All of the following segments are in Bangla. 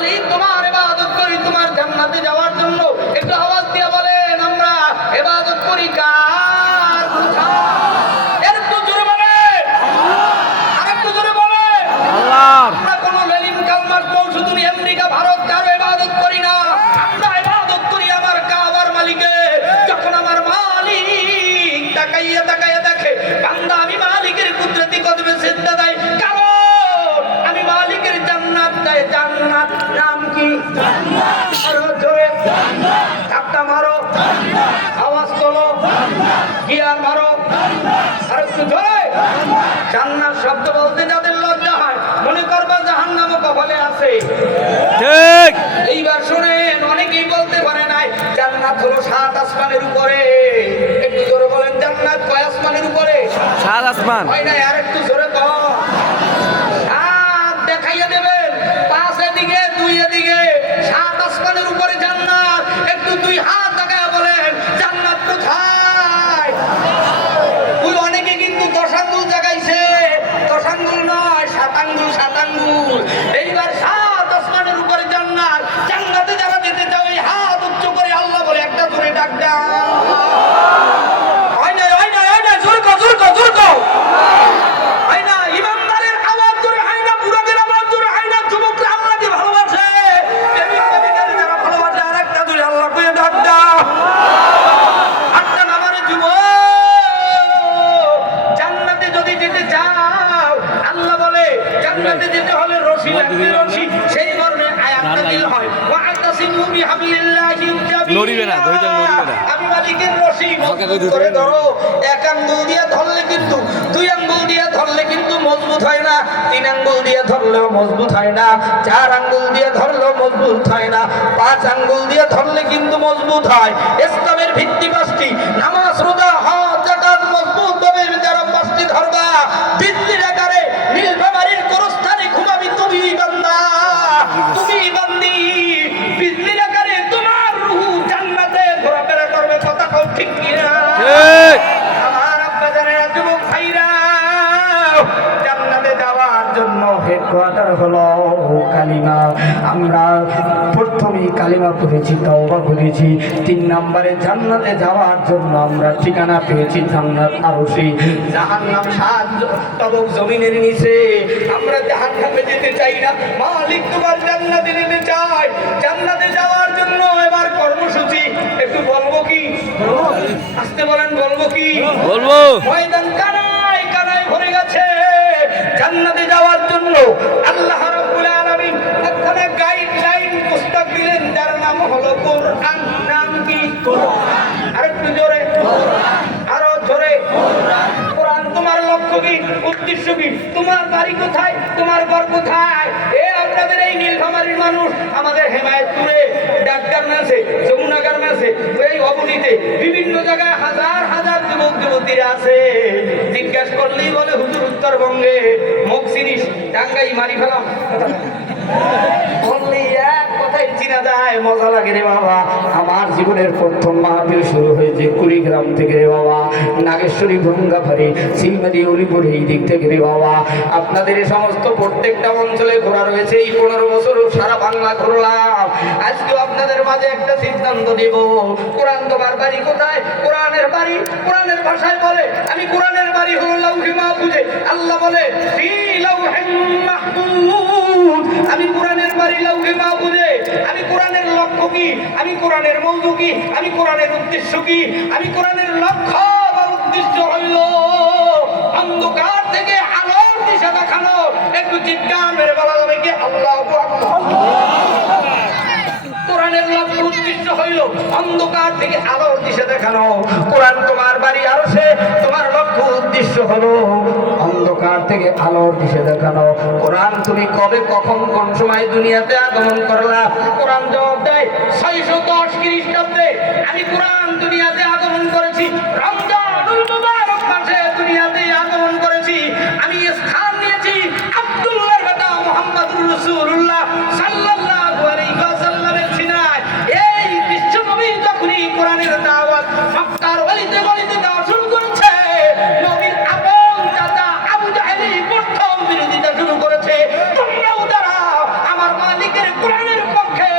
মালিক তোমার ইবাদত করি তোমার জান্নাতে যাওয়ার জন্য। একটু আওয়াজ দিয়ে বলেন আমরা ইবাদত করি কার? একটু জোরে বলেন, আরেকটু জোরে বলেন আল্লাহর। আমরা কোন লেলিম কালমার শুধু আমেরিকা ভারত কারো ইবাদত করি না, আমরা ইবাদত করি আমার কাবার মালিকের। যখন আমার মালিক তাকাইয়া তাকাইয়া দেখে বান্দা আমি মালিকের কুদরতি কদমে সিজদা দেয়, কারণ আমি মালিকের জান্নাত চাই। জান্নাত নাম কি? জান্নাত। আরো জোরে জান্নাত। ধাক্কা মারো জান্নাত, আওয়াজ তোলো গিয়ার মারো জান্নাত, আর একটু জোরে জান্নাত। জান্নাত শব্দ বলতে যাদের লজ্জা হয় মনে করবা জাহান্নামও কপালে আছে। ঠিক। এইবার শুনেন, অনেকেই বলতে পারে নাই জান্নাত হলো 7 আসমানের উপরে। একটু জোরে বলেন জান্নাত কয় আসমানের উপরে? 7 আসমান। হয় না, আর একটু জোরে কও। 7 দেখাইয়া দেবেন, 5 এদিকে 2 এদিকে, 7 আসমানের উপরে জান্নাত। একটু 2 হাত দেখাইয়া বলেন জান্নাত কোথায়? ওই অনেকে কিন্তু 10 আঙ্গুল দেখাইছে, 10 আঙ্গুল নয় 7 আঙ্গুল, 7 আঙ্গুল। এইবার 7 আসমানের উপরে জান্নাত। জান্নাতে যারা যেতে চাও এই হাত উচ্চ করে আল্লাহ বলে একটা জোরে ডাক দাও। হয় না, হয় না, হয় না, জোর কও, জোর কও, জোর কও। হয় না, ইমানদারের আওয়াজ জোরে হয় না, বুড়াদের আওয়াজ জোরে হয় না। যুবকরা আল্লাহকে ভালোবাসে, প্রেমিক-প্রেমিকারা যারা ভালোবাসে আরেকটা জোরে আল্লাহ কয়ে ডাক দাও। আটটা নামারে যুবক, জান্নাতে যদি যেতে চাও আল্লাহ বলে জান্নাতে যেতে হলে রশি লাগবে, রশি। সেই মর্মে আয়াতটা দিল হয় ওয়া'তাসিমু বিহাবলিল্লাহি জামিআ। নড়িবে না, ধরে যান, নড়িবে না। আমি মালিকের রশি মজবুত করে ধরো। এক আঙ্গুল দিয়ে ধরলে কিন্তু, 2 আঙ্গুল দিয়ে ধরলে কিন্তু মজবুত হয় না, 3 আঙ্গুল দিয়ে ধরলেও মজবুত হয় না, 4 আঙ্গুল দিয়ে ধরলেও মজবুত হয় না, 5 আঙ্গুল দিয়ে ধরলে কিন্তু মজবুত হয়। ইসলামের ভিত্তি 5টি, নামাজ, রোজা, হজ, যাকাত। মজবুত ভাবে যারা 5টি ধরবা, বিদ্যির আকারে নীলফামারীর গোরস্থানে ঘুমাবি তুমি বান্দা, তুমি বান্দি। বিদ্যির আকারে তোমার রূহ জান্নাতে ঘোরাফেরা করবে। কথা কও ঠিক কিনা? ঠিক। আমার আব্বাজানেরা, যুবক ভাইরা, জান্নাতে যাওয়ার জন্য হেডকোয়ার্টার হলো কালিমা। আমরা প্রথমেই কালিমা পড়েছি, তওবা করেছি। 3 নম্বরে জান্নাতে যাওয়ার জন্য আমরা ঠিকানা পেয়েছি জান্নাত আরশি। জাহান্নাম 7 তবক জমিনের নিচে। আমরা জাহান্নামে যেতে চাই না, মালিক তোমার জান্নাতে নিতে চাই। জান্নাতে যাওয়ার জন্য এবার কর্মসূচি একটু বলবো কি? আস্তে বলেন, বলবো কি? বলবো। ময়দান কানায় কানায় ভরে গেছে। জান্নাতে যাওয়ার জন্য আল্লাহ রাব্বুল আলামিন একখানা গাইডলাইন পুস্তক দিলেন, যার নাম হলো কোরআন। নাম কি? কোরআন। আরেকটু জোরে কোরআন, আরো জোরে কোরআন। কোরআন তোমার লক্ষ্য কি, উদ্দেশ্য কি? তোমার বাড়ি কোথায়, তোমার ঘর কোথায়? আপনাদের এই নীলফামারীর মানুষ আমাদের হেমায়েতপুরে, ডাক্তার মেসে, যমুনা গার্মেন্টসে, এই অবনীতে বিভিন্ন জায়গায় হাজার হাজার যুবক যুবতীরা আছে। জিজ্ঞাসা করলেই বলে হুজুর উত্তরবঙ্গে মুখ চিনিস, টাঙ্গাই মারি ফেলাম। বললেই এক কথাই চিনা যায়, মজা লাগে রে বাবা। আমার জীবনের প্রথম মাহফিল শুরু হয়েছে কুড়িগ্রাম থেকে রে বাবা, নাগেশ্বরী, ভঙ্গাফারি, সিলমারি, অলিপুর, এই দিক থেকে রে বাবা। আপনাদের এই সমস্ত প্রত্যেকটা অঞ্চলে ঘোরা রয়েছে। এই 15 বছর সারা বাংলা ঘুরলাম। আজকেও আপনাদের মাঝে একটা সিদ্ধান্ত দেব, কোরআন তোমার বাড়ি কোথায়? কোরআনের বাড়ি কোরআনের ভাষায় বলে, আমি কোরআনের বাড়ি হলো লাউহে মাহফুজে। আল্লাহ বলে ফি লাউহিন মাহফুজ, আমি কোরআনের বাড়ি লাউহে মাহফুজে। আমি কোরআনের লক্ষ্য কি, আমি কোরআনের মওজু কি, আমি কোরআনের উদ্দেশ্য কি? আমি কোরআনের লক্ষ্য বা উদ্দেশ্য হইল অন্ধকার থেকে আলোর দিশা দেখানো। একটু চিৎকার মেরে বলা যাবে কি আল্লাহু আকবার? কোরআনের লক্ষ্য উদ্দেশ্য হইল অন্ধকার থেকে আলোর দিশা দেখানো। কোরআন তোমার বাড়ি আরশে, তোমার লক্ষ্য উদ্দেশ্য হলো অন্ধকার থেকে আলোর দিশা দেখানো। কোরআন তুমি কবে, কখন, কোন সময় দুনিয়াতে আগমন করলা? কোরআন জবাব দেয় 610 খ্রিস্টাব্দে আমি কোরআন দুনিয়াতে আগমন করেছি। রমজানুল মুবারক মাসে দুনিয়াতে আগমন করেছি। আমি স্থান নিয়েছি আব্দুল্লাহর বেটা মুহাম্মদুর রাসূলুল্লাহ সাল্লাল্লাহু আলাইহি ওয়াসাল্লামের সিনায়। এই বিশ্বনবী যখনই কোরআনের দাওয়াত মক্কার গলিতে গলিতে দেওয়া শুরু করেছে, নবীর আপন চাচা আবু জাহেল প্রথম বিরোধিতা শুরু করেছে। তোমরাও দাঁড়াও, আমার মালিকের কোরআনের পক্ষে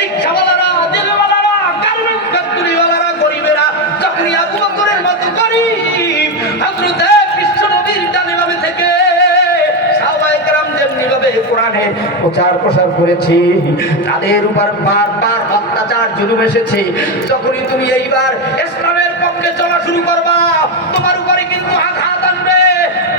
রিকশাওয়ালারা, দিলওয়ালারা, গার্মেন্টস ফ্যাক্টরিওয়ালারা, গরিবেরা যখনই আবু বকরের মতো গরিব হযরতে বিশ্ব নবীর ডানে থেকে সাহাবায়ে কেরাম যেমনিভাবে কোরআনে প্রচার প্রসার করেছে, তাদের উপর বারবার অত্যাচার জুলুম এসেছে। যখনই তুমি এইবার ইসলামের পক্ষে চলা শুরু করবা, তোমার উপরে কিন্তু আঘাত আনবে,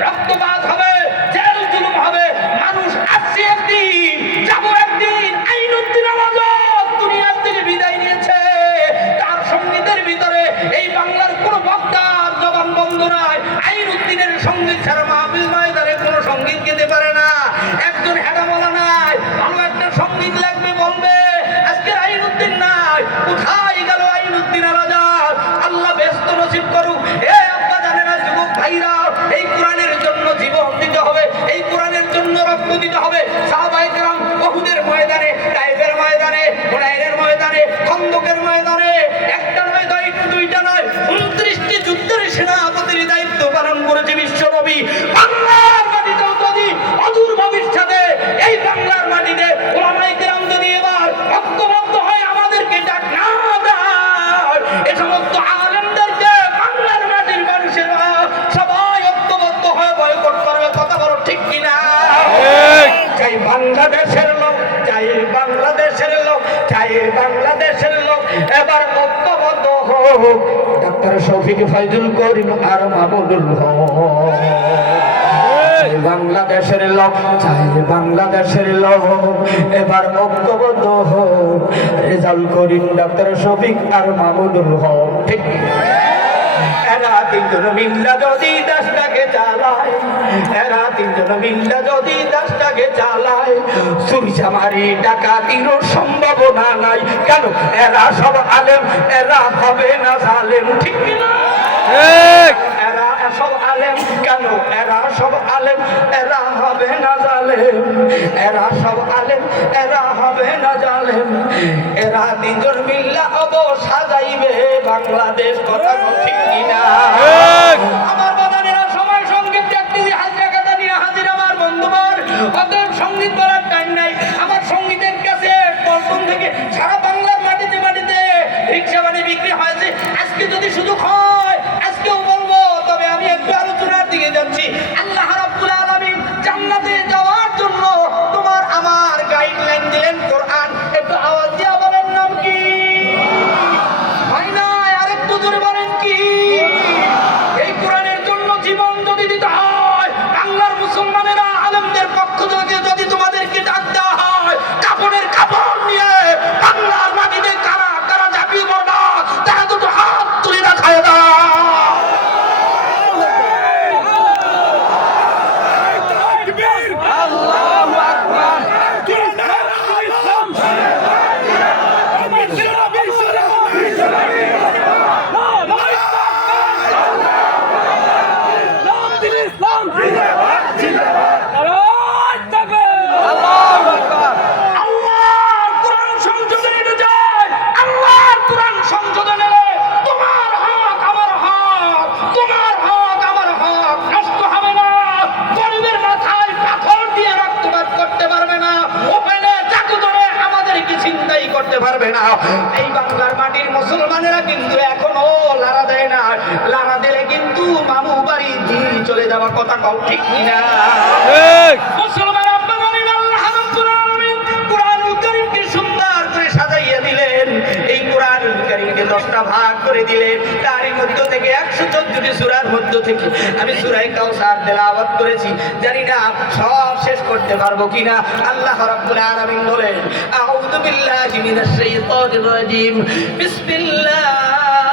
রক্তপাত হবে, জেল জুলুম হবে। মানুষ আসছে একদিন, যাবো একদিন। আইনুদ্দিন আলাদত দুনিয়ার থেকে বিদায় নিয়েছে, তার সঙ্গীতের ভিতরে এই বাংলার কোন বক্তার জবান বন্ধ নাই। আইনুদ্দিনের সঙ্গীত ছাড়া মাহফিল ময়দানে কোনো সঙ্গীত গেতে পারে না। একজন হেডা বলা নাই, ভালো একটা সঙ্গীত লাগবে বলবে। আজকে আইনুদ্দিন নাই, কোথায় গেল আইনুদ্দিন আলাদত? আল্লাহ ব্যস্ত নসিব করুক। এ আব্বা জানেনা, যুবক ভাইরা, এই কোরআনের জন্য জীবন দিতে হবে, এই কোরআনের জন্য রক্ত দিতে হবে। সাহাবায়ে কেরাম উহুদের ময়দানে, তায়েফের ময়দানে, হুনাইনের ময়দানে, খন্দকের ময়দানে একটা নয়, দুইটা নয়, 29টি যুদ্ধের সেনাপতির দায়িত্ব পালন করেছে বিশ্ব নবী। বাংলার মাটিতেও যদি অদূর ভবিষ্যতে এই বাংলার মাটিতে ওলামায়ে কেরাম যদি এবার ঐক্যবদ্ধ হয়, আমাদেরকে ডাক না দেয়, এ সমস্ত আলেমদেরকে বাংলার মাটির মানুষেরা সবাই ঐক্যবদ্ধ হয়ে বয়কট করবে। কথা বলো ঠিক কিনা? চাই বাংলাদেশের লোক, চাই বাংলাদেশের লোক, চাই বাংলাদেশের লোক এবার ঐক্যবদ্ধ হোক। ডাক্তার শফিক ফাইজুল করিম আর মামুনুল হক। বাংলাদেশের লোক, চাই বাংলাদেশের লোক এবার ঐক্যবদ্ধ হোক। রেজাউল করিম, ডাক্তার শফিক আর মামুনুল হক। ঠিক এরা তিনজন মিল্লা যদি দেশটাকে চালায়, এরা তিনজন মিল্লা যদি দেশটাকে চালায়, চুরি চামারি ডাকাতির সম্ভাবনা নাই। কেন? এরা সব আলেম, এরা হবে না জালেম। ঠিক কিনা? এরা সব আলেম, কেন? এরা সব আলেম, এরা হবে না জালেম। এরা সব আলেম, এরা হবে না জালেম। এরা তিনজন মিল্লা অব সাজাইবে বাংলাদেশ। কথা ঠিক কিনা? আমার বাদানেরা সবাই সঙ্গীত দেখতেছি, হাজিরা কাটা নিয়ে হাজির আমার বন্ধুবার। অতএব সঙ্গীত করার টাইম নাই। আমার সঙ্গীতের কাছে পল্টন থেকে সারা বাংলার মাটিতে মাটিতে রিক্সা বানিয়ে বিক্রি হয়েছে। আজকে যদি সুযোগ হয় আজকেও বলবো, তবে আমি একটু আলোচনার দিকে যাচ্ছি। আল্লাহ রাব্বুল আলামিন জান্নাতে যাওয়ার জন্য তোমার আমার গাইডলাইন দিলেন কোরআন। একটু আওয়াজ দিয়ে বলেন নাম কি? হয় না, আরেকটু জোরে বলেন কি? এই কোরআনের জন্য জীবন যদি দিতে হয়, বাংলার মুসলমানেরা আলেমদের পক্ষ থেকে যদি তোমাদেরকে ডাক দেওয়া হয়, কাপড়ের কাপড় নিয়ে বাংলার মাটিতে কারা কারা ঝাঁপিয়ে পড়বা, তারা দুটো হাত তুলে রাখায় দাও। এই বাংলার মাটির মুসলমানেরা কিন্তু এখনো লারা দেয় না। লারা দিলে কিন্তু মামু বাড়ি দিয়ে চলে যাওয়া। কথা কও ঠিক কিনা? মুসলমান আব্বা বলেন, আল্লাহ রাব্বুল আলামিন কোরআনুল কারীমকে সুন্দর করে সাজাইয়া দিলেন। এই কোরআনুল কারীমকে 10টা ভাগ করে দিলেন। তারই মধ্য থেকে 114টি সূরার মধ্য থেকে আমি সূরা কাউসার তেলাওয়াত করেছি। জানি না সব শেষ করতে পারবো কিনা। আল্লাহ রাব্বুল আলামিন বলেন, আউযু বিল্লাহি মিনাশ শাইতানির রাজীম, বিসমিল্লাহির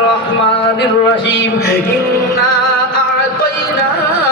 রহমানির রহিম, ইন্না আ'তাইনাকাল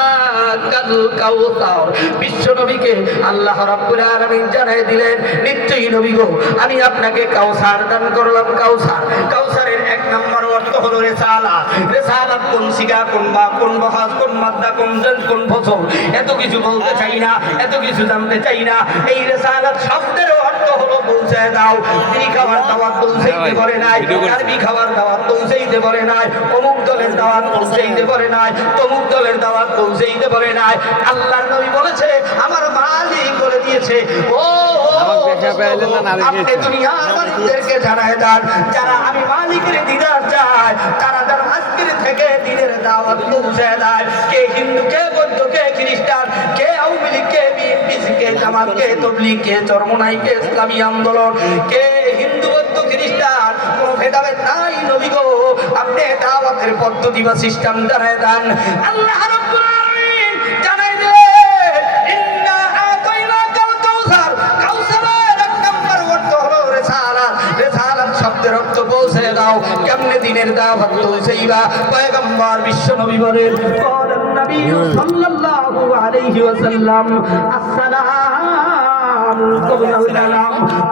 কাউসার। বিশ্ব নবীকে আল্লাহ রাব্বুল আলামিন জানাই দিলেন, নিশ্চয়ই নবী গো, আমি আপনাকে কাউসার দান করলাম। কাউসার, কাউসারের এক নম্বর অর্থ হলো রিসালাত। রিসালাত কোন সিগা, কোন বা, কোন বহাস, কোন মাদ্দা, কোন জেন, কোন ফসল, এত কিছু বলতে চাই না, এত কিছু জানতে চাই না। এই রিসালাত শব্দের অর্থ হলো বলছে পৌঁছায় দাও। বিড়ি খাওয়ার দাওয়াত পৌঁছাইতে পারে নাই, আরবি খাওয়ার দাওয়াত পৌঁছাইতে পারে নাই, অমুক দলের দাওয়াত পৌঁছাইতে পারে নাই, তমুক দলের দাওয়াত পৌঁছাইতে পারে নাই। আল্লাহর নবী বলেছে আমার মালিক বলে দিয়েছে, ও আপনি দুনিয়ার মানুষদেরকে জানায় দেন যারা আমি মালিকের দিদার চাই তারা যেন আজকের থেকে দিনের দাওয়াত পৌঁছায় দেয়। কে হিন্দু, কে বৌদ্ধ, কে খ্রিস্টান, কে আওয়ামী লীগ, কে বিএনপি, কে জামাত, কে তবলিগ, কে চরমনাই, কে ইসলামী আন্দোলন, কে হিন্দু, বৌদ্ধ, খ্রিস্টান, কোনো ভেদাভেদ নাই নবী গো। আপনি দাওয়াতের পদ্ধতি বা সিস্টেম জানায় দেন। আল্লাহ রাব্বুল আলামিন জানাই দেন, ইন্না আতাইনাকাল কাউসার, কাউসারের এক নাম্বার অর্থ হলো রিসালাত। রিসালাত শব্দের অর্থ পৌঁছে দাও। কেমনে দিনের দাওয়াত পৌঁছাইবা? পয়গম্বর বিশ্ব নবী বলেন, ক্বালান নবী সাল্লাল্লাহু আলাইহি ওয়াসাল্লাম, আসসালামু আলাইকুম।